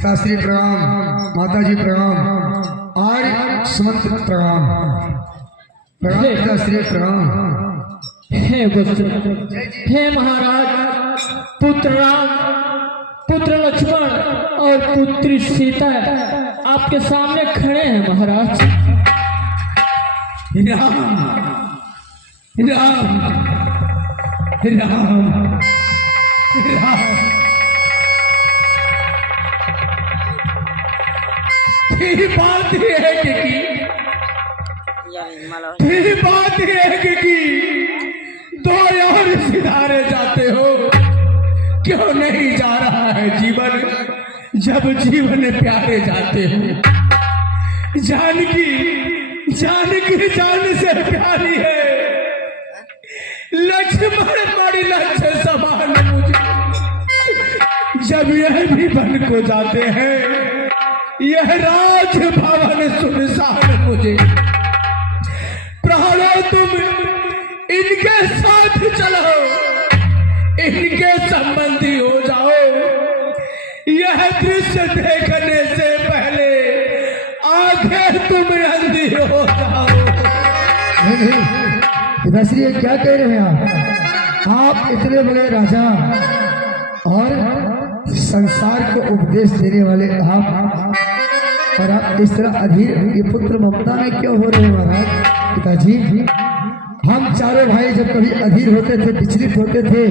पिताश्री प्रणाम, माताजी प्रणाम, आर्य सुमंत प्रणाम, प्रणाम पिताश्री प्रणाम। हे पुत्र, हे महाराज, पुत्र राम, पुत्र लक्ष्मण और पुत्री सीता आपके सामने खड़े हैं महाराज। राम राम राम राम। तेरी बात है कि तेरी बात है कि दो और सिधारे जाते हो, क्यों नहीं जा रहा है जीवन, जब जीवन प्यारे जाते हो। जानकी जानकी जान से प्यारी है, लक्ष्मण बड़ी लक्ष्य समान मुझे। जब यह भी बन को जाते हैं, यह राज भवन सुनसान मुझे। प्राणों तुम इनके साथ चलो, इनके संबंधी हो जाओ। यह दृश्य देखने से पहले आंखें तुम अंधी हो जाओ। पिताश्री क्या कह रहे हैं आप इतने बड़े राजा और संसार को उपदेश देने वाले आप, और आप इस तरह अधीर ये पुत्र ममता में क्यों हो रहे हैं महाराज? पिताजी, हम चारों भाई जब कभी अधीर होते थे, विचलित होते थे,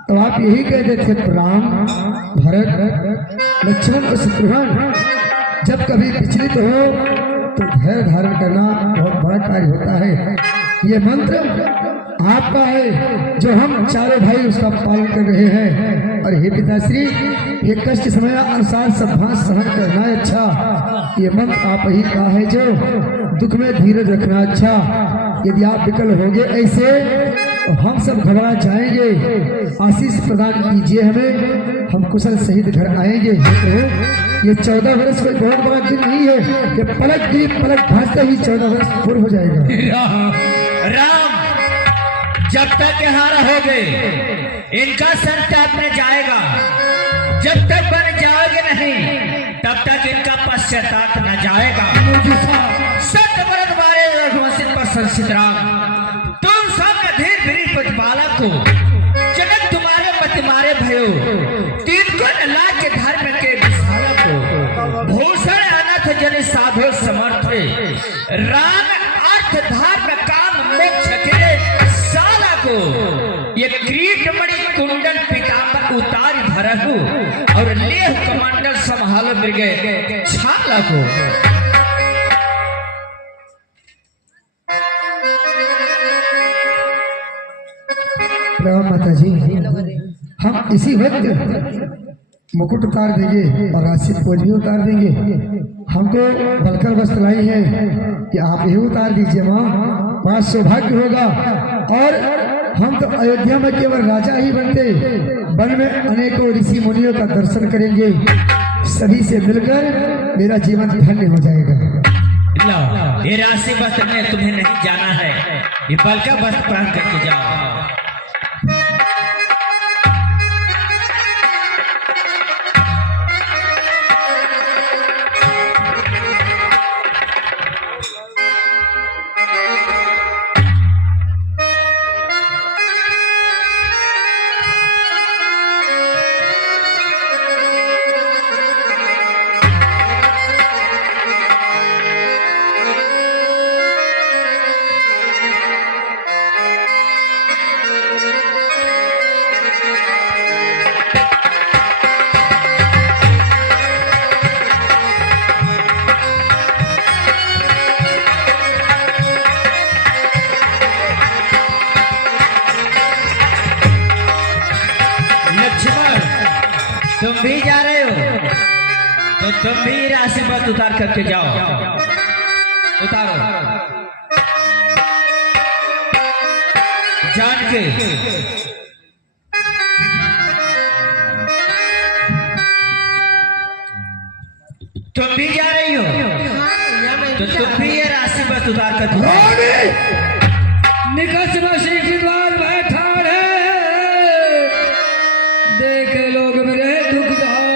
तो आप यही कहते थे राम, भरत, लक्ष्मण और शत्रुघ्न जब कभी विचलित हो तो धैर्य धारण करना बहुत बड़ा कार्य होता है। ये मंत्र आपका है जो हम चारों भाई उसका पालन कर रहे हैं। और हे पिताश्री, ये कष्ट समय अनुसार सब भांस सहन करना है अच्छा। ये मंत्र आप ही का है जो दुख में धीरज रखना अच्छा। यदि आप विकल होंगे ऐसे तो हम सब घबरा जाएंगे। आशीष प्रदान कीजिए हमें, हम कुशल सहित घर आएंगे। ये 14 वर्ष कोई बहुत बड़ा दिन नहीं है, ये पलक की पलक भाजते ही 14 वर्ष पूर्ण हो जाएगा। राम, जब तक यहाँ रहोगे इनका सर टापने जाएगा, जब तक बन जाओगे नहीं तब तक इनका पश्चाताप न जाएगा। सतव्रत वाले रघुवंशित पर संसित राम, तुम सब धीर धीरे प्रतिपाला को जगत तुम्हारे पति मारे भयो, तीन को लाख के धर्म के विशाला को भूषण अनथ जन साधो समर्थ, राम अर्थ धर्म काम मोक्ष के साला को ये किरीट मणि कुंडल पीताम्बर उतारी धरहु, और लेह कमंडल संभाल मृग छाला को। प्रणाम माता जी, हम इसी वक्त मुकुट उतार देंगे और आशीष पोज भी उतार देंगे। हमको बलकर वस्त्र लाई है कि आप ही उतार दीजिए माँ, बड़ा सौभाग्य होगा। और हम तो अयोध्या में केवल राजा ही बनते, वन में अनेकों ऋषि मुनियों का दर्शन करेंगे। सभी से मिलकर मेरा जीवन धन्य हो जाएगा। ये राशि वस्त्र में तुम्हें नहीं जाना है, ये बलकर वस्त्र पहन करके जाओ। तुम भी जा रहे हो तो तुम भी राशि बस उतार करके जाओ। उतारो जान के। तुम भी जा रही हो तो तुम भी ये राशि बस उतार करके निकट श्री के द्वार बैठा है, देख लोग मेरे दुखदार।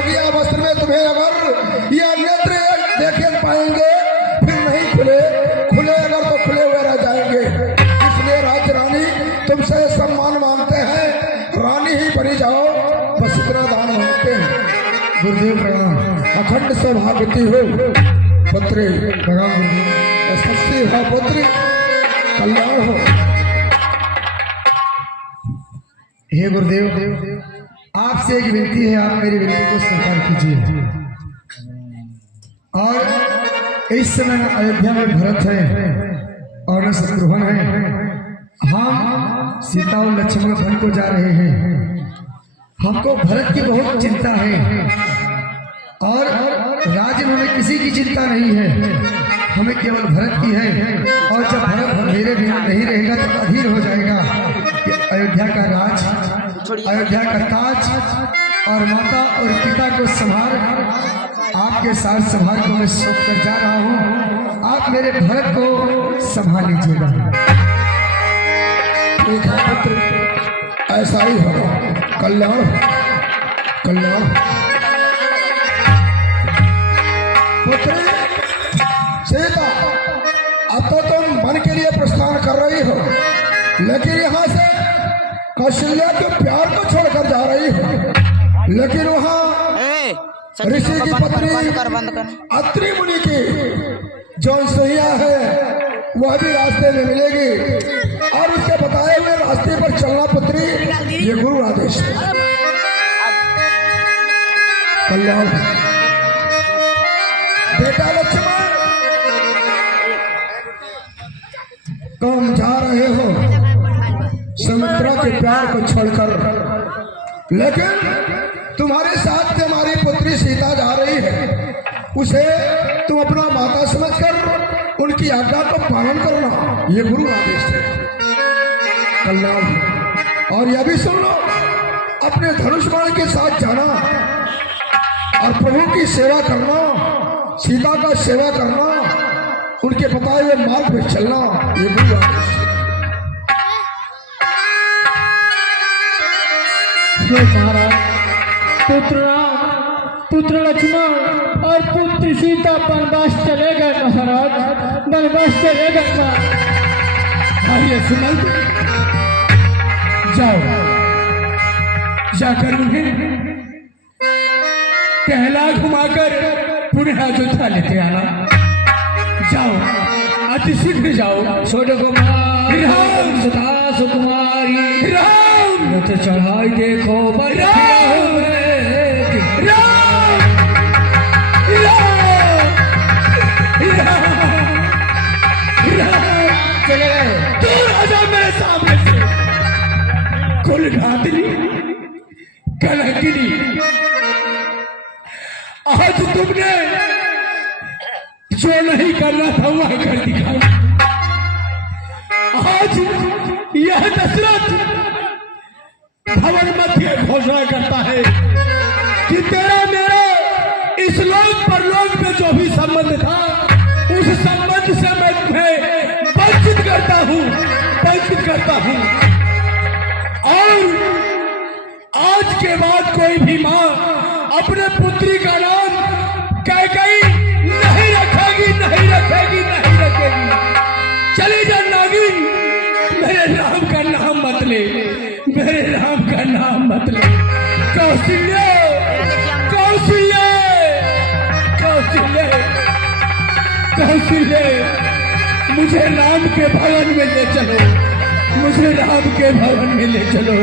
जोगिया वस्त्र में तुम्हें अगर यह नेत्र देख पाएंगे, फिर नहीं खुले अगर तो खुले हुए रह जाएंगे। इसलिए राज रानी तुमसे सम्मान मांगते हैं, रानी ही बनी जाओ, बस इतना दान मांगते हैं। गुरुदेव प्रणाम। अखंड सौभाग्यवती हो पुत्री, प्रणाम गुरुदेव। सस्ती हो पुत्री, कल्याण हो। हे गुरुदेव, आपसे एक विनती है, आप मेरी विनती को स्वीकार कीजिए। और इस समय अयोध्या में भरत है और शत्रुघ्न है, हम सीता और लक्ष्मण वन को जा रहे हैं। हमको भरत की बहुत चिंता है और राज्य में किसी की चिंता नहीं है, हमें केवल भरत की है। और जब भरत मेरे बिना नहीं रहेगा तो अधीर हो जाएगा कि अयोध्या का राज, अयोध्या का ताज और माता और पिता को संभाल, आपके साथ संभाल को मैं सौंप कर जा रहा हूँ। आप मेरे भरत को संभाल लीजिएगा। ठीक है पुत्र, ऐसा ही होगा। कल्याण कल्याण। पुत्र सीता, अब तो तुम वन के लिए प्रस्थान कर रही हो, लेकिन यहाँ से कौशल्या के प्यार को छोड़कर जा रही हो। लेकिन वहाँ ऋषि की पत्नी अत्रि मुनि की जो सहिया है वह भी रास्ते में मिलेगी, और उसके बताए हुए रास्ते पर चलना पुत्री, ये गुरु आदेश है। कल्याण। बेटा लक्ष्मण, तुम जा रहे हो सुमित्रा के प्यार को छोड़कर, लेकिन तुम्हारे साथ तुम्हारी पुत्री सीता जा रही है, उसे तुम अपना माता समझकर उनकी आज्ञा को पालन करना, ये गुरु आदेश है। कल्याण। और यह भी सुन लो, अपने धनुष बाण के साथ जाना और प्रभु की सेवा करना, सीता का सेवा करना, उनके बताए हुए मार्ग पे चलना, ये गुरु आदेश है। महाराज, पुत्र राम, पुत्र लक्ष्मण और पुत्र सीता वनवास चले गए महाराज, वनवास चले गए। आइए सुमल, जाओ जाकर उन्हें कहला घुमाकर पुनः अयोध्या लेते आना। जाओ, अति शीघ्र जाओ। छोटे कुमार सदा सुकुमारी राम, रथ चढ़ाई देखो चले गए। तू राजा मेरे सामने से, कुल घातनी कलंकिनी, आज तुमने जो नहीं करना था वह कर दिखाया। आज यह दशरथ भवन मध्य घोषणा करता है कि तेरा मेरा इस लोक परलोक में जो भी संबंध था, उस संबंध से मैं तुम्हें वंचित करता हूँ, वंचित करता हूँ। और आज के बाद कोई भी माँ अपने पुत्री का नाम कैकेयी नहीं रखेगी, नहीं रखेगी, नहीं रखेगी। चली जा नागिन, मेरे राम का नाम मत ले, मेरे राम का नाम मत ले। कौशल्य, कौशल्य, कौशल्य, कौशल्य, मुझे राम के भवन में ले चलो, मुझे राम के भवन में ले चलो।